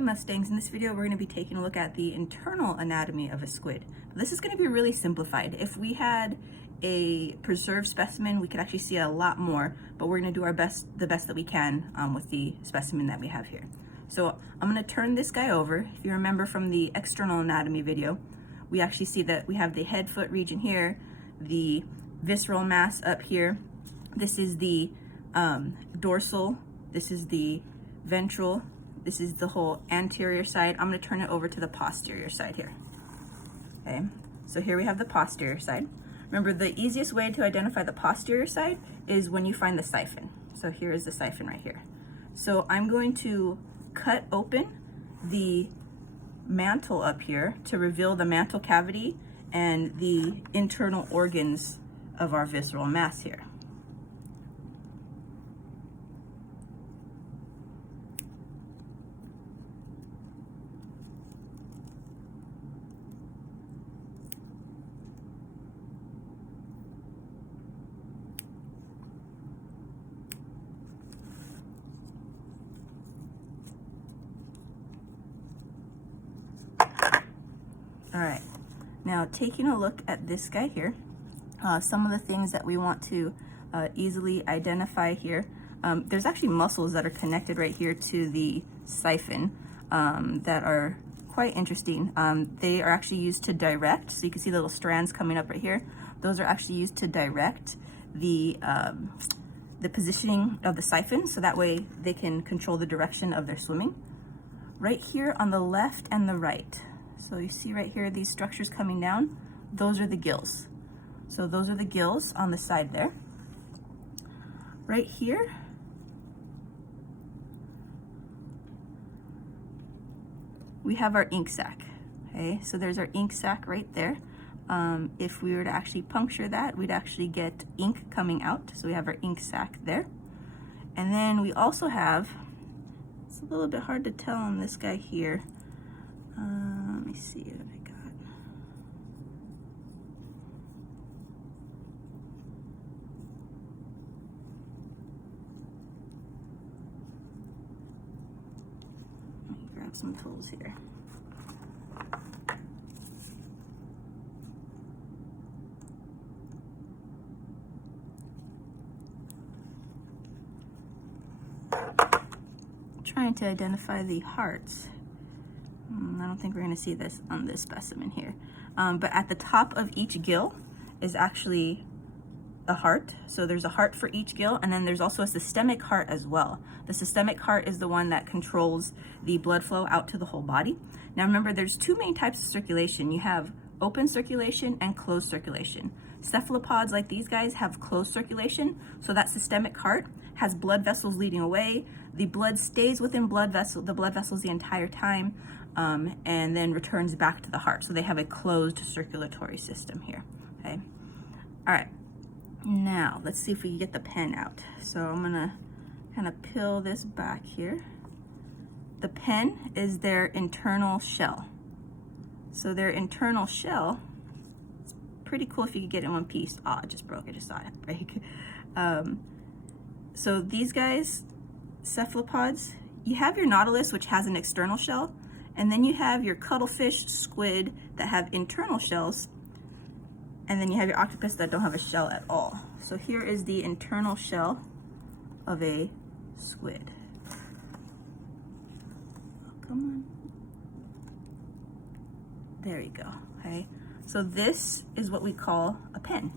Hey Mustangs, in this video we're going to be taking a look at the internal anatomy of a squid. This is going to be really simplified. If we had a preserved specimen, we could actually see a lot more, but we're going to do our best, the best that we can with the specimen that we have here. So I'm going to turn this guy over. If you remember from the external anatomy video, we actually see that we have the head-foot region here, the visceral mass up here. This is the dorsal, this is the ventral, this is the whole anterior side. I'm going to turn it over to the posterior side here. Okay, so here we have the posterior side. Remember, the easiest way to identify the posterior side is when you find the siphon. So here is the siphon right here. So I'm going to cut open the mantle up here to reveal the mantle cavity and the internal organs of our visceral mass here. All right, now taking a look at this guy here, some of the things that we want to easily identify here, there's actually muscles that are connected right here to the siphon that are quite interesting. They are actually used to direct, so you can see the little strands coming up right here. Those are actually used to direct the positioning of the siphon, so that way they can control the direction of their swimming. Right here on the left and the right, so you see right here, these structures coming down, those are the gills. So those are the gills on the side there. Right here, we have our ink sac. Okay, so there's our ink sac right there. If we were to actually puncture that, we'd actually get ink coming out. So we have our ink sac there. And then we also have, it's a little bit hard to tell on this guy here. Let me see what I got. Let me grab some tools here. Trying to identify the hearts. I don't think we're going to see this on this specimen here. But at the top of each gill is actually a heart. So there's a heart for each gill, and then there's also a systemic heart as well. The systemic heart is the one that controls the blood flow out to the whole body. Now remember, there's two main types of circulation. You have open circulation and closed circulation. Cephalopods like these guys have closed circulation, so that systemic heart has blood vessels leading away. The blood stays within the blood vessels the entire time, and then returns back to the heart. So they have a closed circulatory system here. Okay. All right. Now let's see if we can get the pen out. So I'm gonna kind of peel this back here. The pen is their internal shell. So their internal shell, it's pretty cool if you could get it in one piece. Oh, it just broke. I just saw it break. So these guys, cephalopods, you have your nautilus, which has an external shell, and then you have your cuttlefish, squid that have internal shells, and then you have your octopus that don't have a shell at all. So here is the internal shell of a squid. Oh, come on. There you go. Okay, so this is what we call a pen.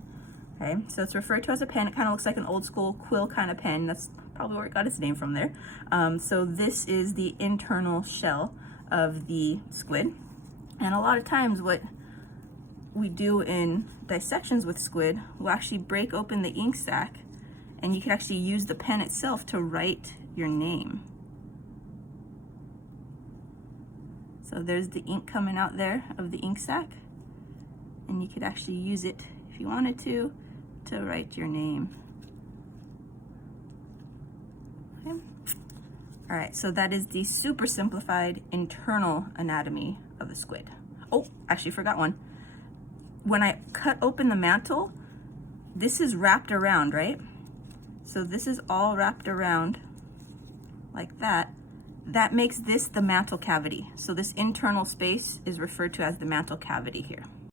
Okay, so it's referred to as a pen. It kind of looks like an old school quill kind of pen. That's probably where it got its name from there. So this is the internal shell of the squid. And a lot of times what we do in dissections with squid, we'll actually break open the ink sac, and you can actually use the pen itself to write your name. So there's the ink coming out there of the ink sac, and you could actually use it if you wanted to write your name. Okay. All right, so that is the super simplified internal anatomy of the squid. Oh, actually forgot one. When I cut open the mantle, this is wrapped around, right? So this is all wrapped around like that. that makes this the mantle cavity. So this internal space is referred to as the mantle cavity here.